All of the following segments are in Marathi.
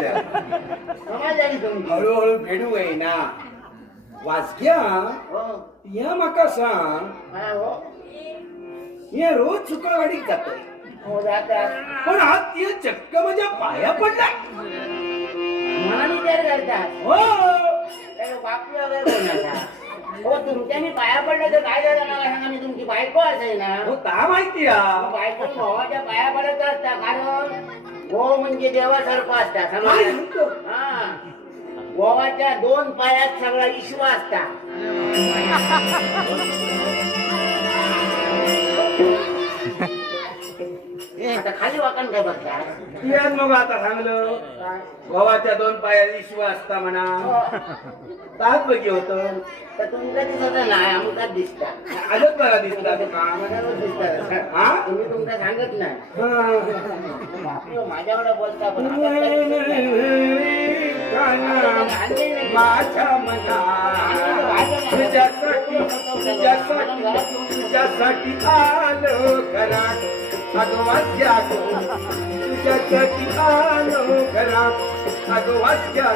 भेटल्या समाज आली तुमची हळूहळू भेटू गई ना वाचक्या हो या मका सांग हा हो या रोज चुकावाडीत जातोय हो जातात पण आज ती चक्क माझ्या पाया पडला मनाने तयार करतात हो त्याला बापी वगैरे बोलणार हो तुमच्या मी पाया पडलं तर काय झालं मला सांगा मी तुमची बायको असेल ना हो ता माहिती या बायको भावाच्या पाया पडत असता कारण गो म्हणजे देवासारखं असता काय समजलं? म्हणतो? हा गोवाच्या 2 पायात सगळा विश्व असता आता खाली वाकण काय बघता तियात मग आता सांगलं गव्हाच्या 2 पायात विश्व असता म्हणा ताच बघी होत तर तुमचं दिसत नाही आमचा दिसता आजच बरा दिसला तो का आम्हाला दिसता हा? तुम्ही तुमचं सांगत नाही हा. बापरे, माझ्याकडे बोलता पण आम्हाला काय दिसत नाही. माझ्या मनात तुझ्यासाठी आलो घरात भगवाच्या तुझ्यासाठी आलो घरात भगवाच्या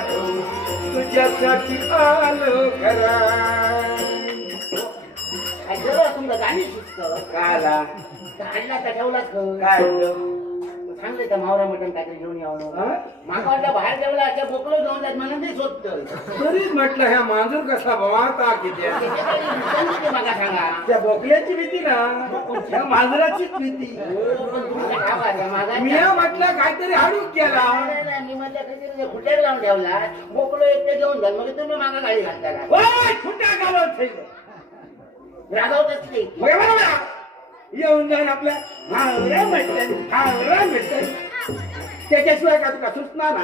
तुझ्यासाठी आलो घरात तुमचं गाणी शिकतं काला आणला का ठेवलाच काय सांगले तर मावरा मटण काहीतरी घेऊन यावं हा? माका वाटलं बाहेर जेवला आता बोकलो घेऊन जात म्हणून ते शोधतं तरीच म्हटलं ह्या मांजूर कसा भवाता किती मागा सांगा त्या बोकल्याची भीती ना त्या मांजराचीच भीती पण तुमच्या गावात मागा मी म्हटलं काहीतरी हाडूक केला मी म्हटलं काहीतरी खुट्यात लावून ठेवला बोकलो एकटे घेऊन जात मग तुम्ही मागा गाडी घालता का ओय, खुट्टा घालवत ठेवलं. रागावतच नाही मग हे बघा बघा. येऊन जाऊन आपल्या भावरा भेटत त्याच्याशिवाय का तुका सुचना ना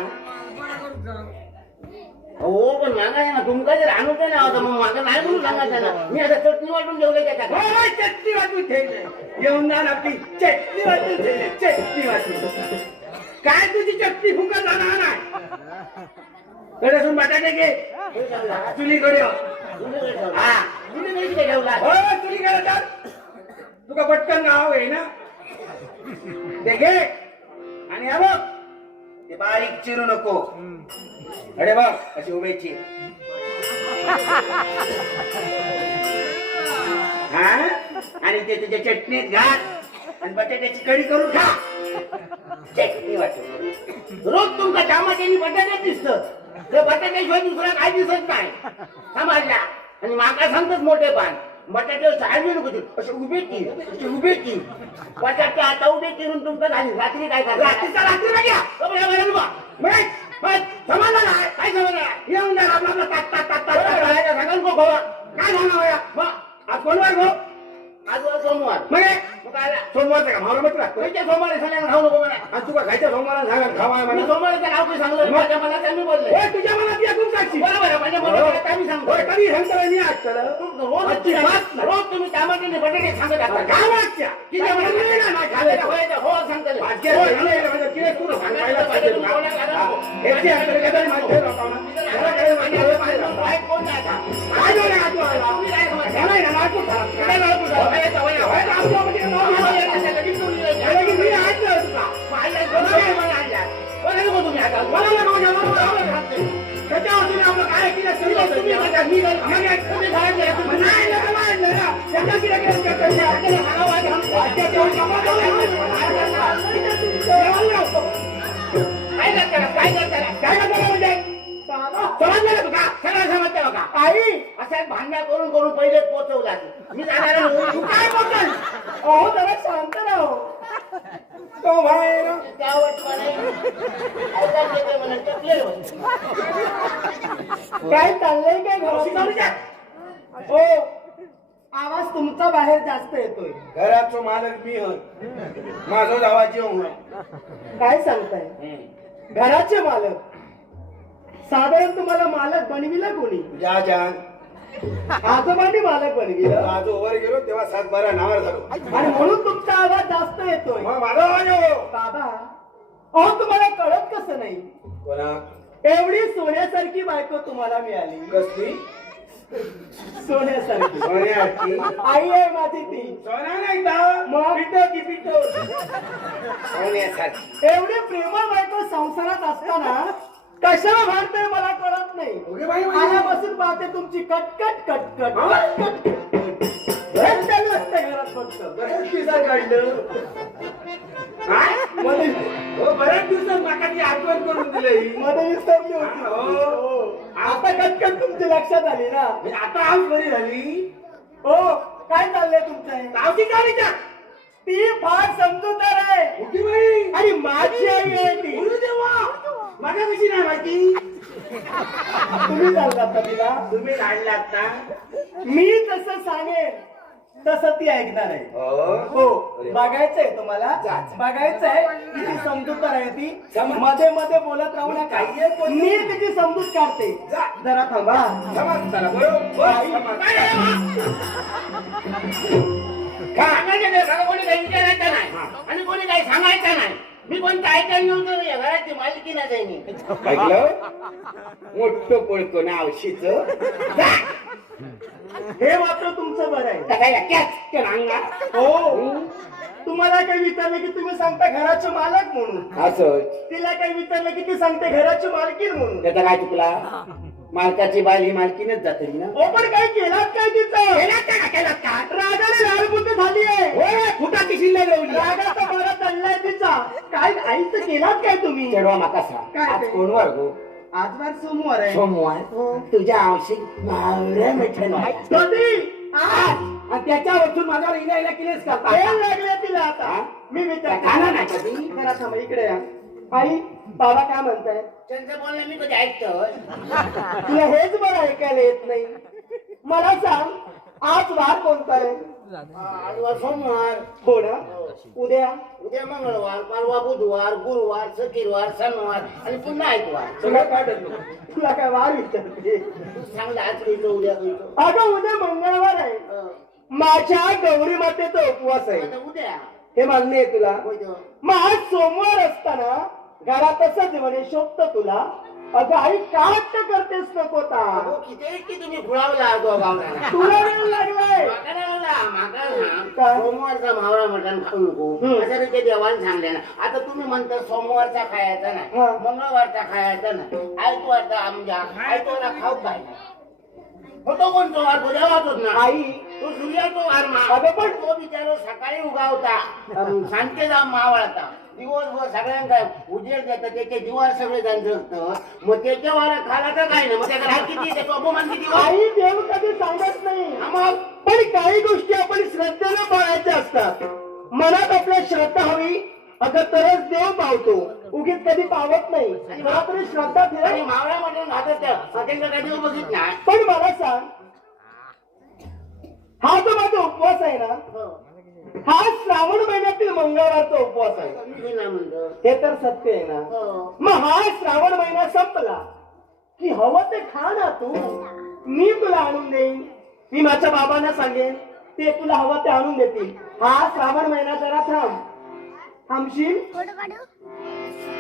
हो पण मागा आहे ना तुमका जर आणूच ना होता मग मागा नाही म्हणून सांगायचं ना मी आता चटणी वाटून ठेवले त्याच्या ओय, चटणी वाटून ठेवले येऊन जाऊन आपली चटणी वाटून ठेवले चटणी वाटून काय तुझी चटणी फुकत जाणार नाही कडसून बटाटे घे चुलीकडे हो. हा तुम्ही नाही तिथे ठेवला हो चुलीकडे चाल तुका पटकन गाव आहे ना ते घे आणि हा बघ ते बारीक चिरू नको अरे बघ अशी उभ्याची हा आणि ते तुझ्या चटणीत घाल आणि बटाट्याची कढी करून खा चटणी वाटत रोज तुमच्या कामात यांनी बटाट्यात दिसतं ते बटाट्याशिवाय दुसरा काय दिसत नाही समजला आणि माका सांगतच मोठे पान बटाटे साडली नको ते असे उभे की बटाटे आता उभे करून तुमचं झाली रात्री काय करा रात्रीचा रात्री बघ्या समजलं ना काय समजलं येऊन जा आपला आपला तात तात तात तात सगळ्यांना गोवा काय झालं आज कोणवार गो आज सोमवार मग हे? मग काय आला? सोमवारचं का भावरा मत लागतो तुमच्या सोमवारी सगळ्यांना खाऊ नको म्हणा आणि तुका खायच्या सोमवारा सांगा खावा मी म्हणा सोमवारचं नाव काही सांगलं माझ्या मनात त्यांनी बोलले होय, तुझ्या मनात एकूण साक्षी बरोबर आहे माझ्या मनात आम्ही सांगतो होय, कधी सांगतो मी आज चला. रोज तुम्ही टमाटे बटाटे सांगत असता काय वाटच्या? किती म्हणत नाही, नाही, नाही, खाल्लं. हो सांगतो भाग्य आहे, नाही, नाही, म्हणजे किती तू सांगायला पाहिजे तुला. हा. याची अंतर कधी माहिती नव्हता ना. याला काही माहिती नव्हतं पाहिजे. काय झालं का तू आला? नाही, नाही, नाही, तू खा. काय झालं तुझं? होय, तर आपल्यामध्ये नाव लिहिलं. याला की मी आणलं तुला. मला नको जाऊ, मला घातले. त्याच्यावर तुम्ही आपलं काय केलं तरी तुम्ही म्हणता, मी नाही, नाही, नाही, तुम्ही सांगितलं, तुम्ही नाही, नाही, नाही, नाही, नाही. त्याच्या किती केलं, त्याच्या किती केलं, मला वाटलं, त्याच्यावर जमा करून काय करता म्हणजे समजलं तुका सगळं समजतं बघा आई अशा भांड्या करून करून पहिले पोचवला मी जाणार तू काय बोलतोय अहो जरा शांत राहो तो बाहेर काय चाललंय काय घरात? हो आवाज तुमचा बाहेर जास्त येतोय. घराचो मालक मी होय माझा आवाज येऊ काय सांगताय घराचे मालक? साधारण तुम्हाला मालक बनविला कोणी? जा जान आजोबांनी मालक बनविलं आजो वर गेलो तेव्हा 7-12 नावर झालो आणि म्हणून तुमचा आवाज जास्त येतोय. मग माझा आवाज येऊ बाबा अहो तुम्हाला कळत कसं नाही? कोणा एवढी सोन्यासारखी बायको तुम्हाला मिळाली. कसली सोन्यासारखी सोन्याची आई आहे माझी ती. सोन्या नाही का मग पितो की पितो सोन्यासाठी एवढी प्रेमळ बायको संसारात असताना कशाला भांडताय मला कळत नाही. ओके बाई, बाई. आल्यापासून पाहते तुमची कटकट कटकट हा? कटकट. हेच चालू असते घरात फक्त. बऱ्याच दिवसात काढलं काय? मध्ये बऱ्याच दिवसात माकाची आठवण करून दिली. मध्ये विसरली होती. हो. आता कटकट तुमची लक्षात आली ना. आता आज बरी झाली. हो काय चाललंय तुमचं? गावची गाडीच्या ती फार समजूतदार आहे मोठी बाई. आणि माझी आई आहे ती. गुरुदेवा माझ्या कशी नाही माहिती. तुम्ही चालतात का तिला? तुम्ही काढलात ना. मी जसं सांगेन तसं ती ऐकणार आहे. हो बघायचंय तुम्हाला बघायचंय किती समजूतदार आहे ती. मध्ये मध्ये बोलत राहू नका. मी तिची समजूत काढते. जरा थांबा. समाज झाला बरोबर. सांगायचं नाही, मला कोणी काही विचारायचं नाही आणि कोणी काही सांगायचं नाही. मी कोणतं ऐकायला नव्हतं. या घराची मालकी ना जाईनी. ऐकलं मोठं पळतो ना औशीच. हे मात्र तुमचं बरं आहे. काय कॅच अंगा हो तुम्हाला काही विचारलं की तुम्ही सांगता घराचे मालक म्हणून. असं तिला काही विचारलं की ती सांगते घराची मालकीण म्हणून. त्याचा काय चुकला. मालकाची बाल ही मालकीनच जाते ना. ओ पण काय केलात काय तिचं? केलात का रागाने लालबुद्ध झाली आहे. फुटा किशिल्ला गवली रागाचा बरा चाललाय तिचा. काय आईचं केलात काय तुम्ही? चढवा माकासा काय आज ते? कोणवर गो आज वार सोमवार आहे. सोमवार तुझ्या आवशी मावऱ्या मिठण कधी? आज आणि त्याच्यावरतून माझ्यावर इला केलेच करता वेळ लागले तिला आता. हा? मी खाना नाही विचार कधी? जरा थांबा इकडे या. आई बाबा काय म्हणताय? त्यांचं बोलणं मी कधी ऐकतो. तुला हेच बरं ऐकायला येत नाही. मला सांग आज वार कोणता आहे? आज सोमवार, हो ना. उद्या उद्या मंगळवार, परवा बुधवार, गुरुवार, शुक्रवार, शनिवार आणि पुन्हा ऐकवार. सगळं काढत. तुला काय वार विचारते? तू सांगला आज खायचं उद्या खायचं. अगं उद्या मंगळवार आहे. माझ्या गौरी मातेचा उपवास आहे. आता उद्या हे मान्य आहे तुला? होतं. मग आज सोमवार असताना घरात असं म्हणे शोभत तुला. अगं आई का हट्ट करतेस नकोता? अहो, किती की तुम्ही खुळावला दोघांना. तुला वेळ लागलाय. सोमवारचा मावळा मटण खाऊ नको असं ते देवाने सांगले ना. आता तुम्ही म्हणता सोमवारचा खायचा नाही, हा. मंगळवारचा खायचा नाही, आयतवारचा आमच्या आयतवारला खाऊ काय नाही. होतो कोणतो वार तो देवातोच ना. आई तो सूर्याचो वार मा. अगं पण तो बिचारो सकाळी उगावता सांगते जा मावळता दिवसभर सगळ्यांना उजेड देतात त्याचे दिवार सगळे जण जगत. मग त्याच्या वारा खाला तर काय नाही. मग त्याचा राग किती त्याचा अपमान किती. आई देव कधी सांगत नाही. मग पण काही गोष्टी आपण श्रद्धेने पाळायच्या असतात. मनात आपल्या श्रद्धा हवी. अगं तरच देव पावतो. उगीच कधी पावत नाही. मला तरी श्रद्धा आणि ठेव. मावळा म्हणून खातात त्यांना कधी बघित नाही. पण मला सांग हा जो माझा उपवास आहे ना हा श्रावण महिन्यातील मंगळवारचा उपवास आहे. मी नाही म्हणतो. हे तर सत्य आहे ना. हो. मग हा श्रावण महिना संपला की हवं ते खा ना तू. मी तुला आणून देईन. मी माझ्या बाबांना सांगेन ते तुला हवं ते आणून देतील. हा श्रावण महिना जरा थांब. थांबशील?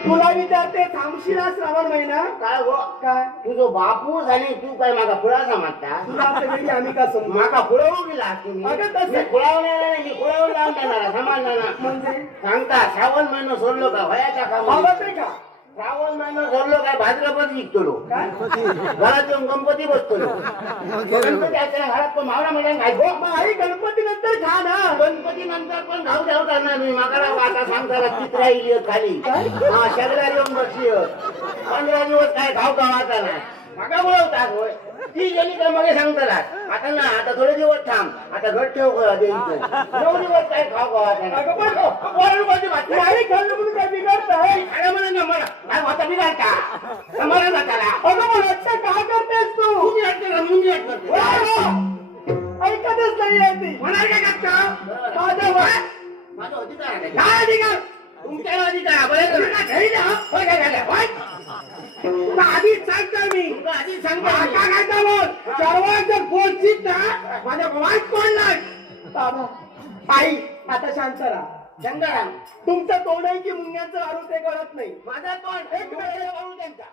तुला विचारते थांबशील हा श्रावण महिना? काय हो काय तुझो बापू झाली तू काय मागा फुळाचा मागता. तुला असं वेळी आम्ही का समजू? माका फुळवू गेला तुम्ही. अगं तसं- मी फुळवणार नाही. मी फुळवून लावून देणार समाजाला. म्हणजे सांगता श्रावण महिना सोडलो का वयाचा काम. हवं ते का? श्रावण महिना सोडलो काय भाद्रपद विकतो काय? घरात येऊन गणपती बसतो. गणपती असल्या घरात पण मावळा महिना खायचो. मग आई गणपती नंतर खा ना. गणपती नंतर पण घाऊ जाऊ करणार मी. मागाला आता सांगता चित्रा येईल खाली. हा शगडा येऊन बसली 15 दिवस काय घाव गावाचा नाही. मागा बोलवतात होय. ती गेली का मग सांगताला आता ना आता थोडे दिवस थांब. आता घट ठेव देईन 9 दिवस काय घाव गावाचा नाही. अगं पण वरणभाजी भाजी. आई खाल्लं म्हणून काय बिघडतंय? अरे म्हणा ना मला काय होता बिघाड का मला ना त्याला. अगं मग रक्षा का करतेस तू? तुम्ही ऐकते मुंगी ऐकते ऐकतच नाही आहे ती. म्हणाल काय करता. माझ्या वा- माझा अधिकार आहे. काय अधिकार? तुमच्याला अधिकार आहे. बरं का? घरी जा. होय काय झालं? होय. तुला आधीच सांगतोय मी. तुमचं आधी सांगता आता मी. काय चालू? सर्वात जर पोचशील ना माझ्या वाईट कोणला बाबा आई आता शांत राहा. शंकराम तुमचं तोंड आहे की मुंग्यांचं वारू ते कळत नाही. माझा तोंड एक वेळ त्यांचा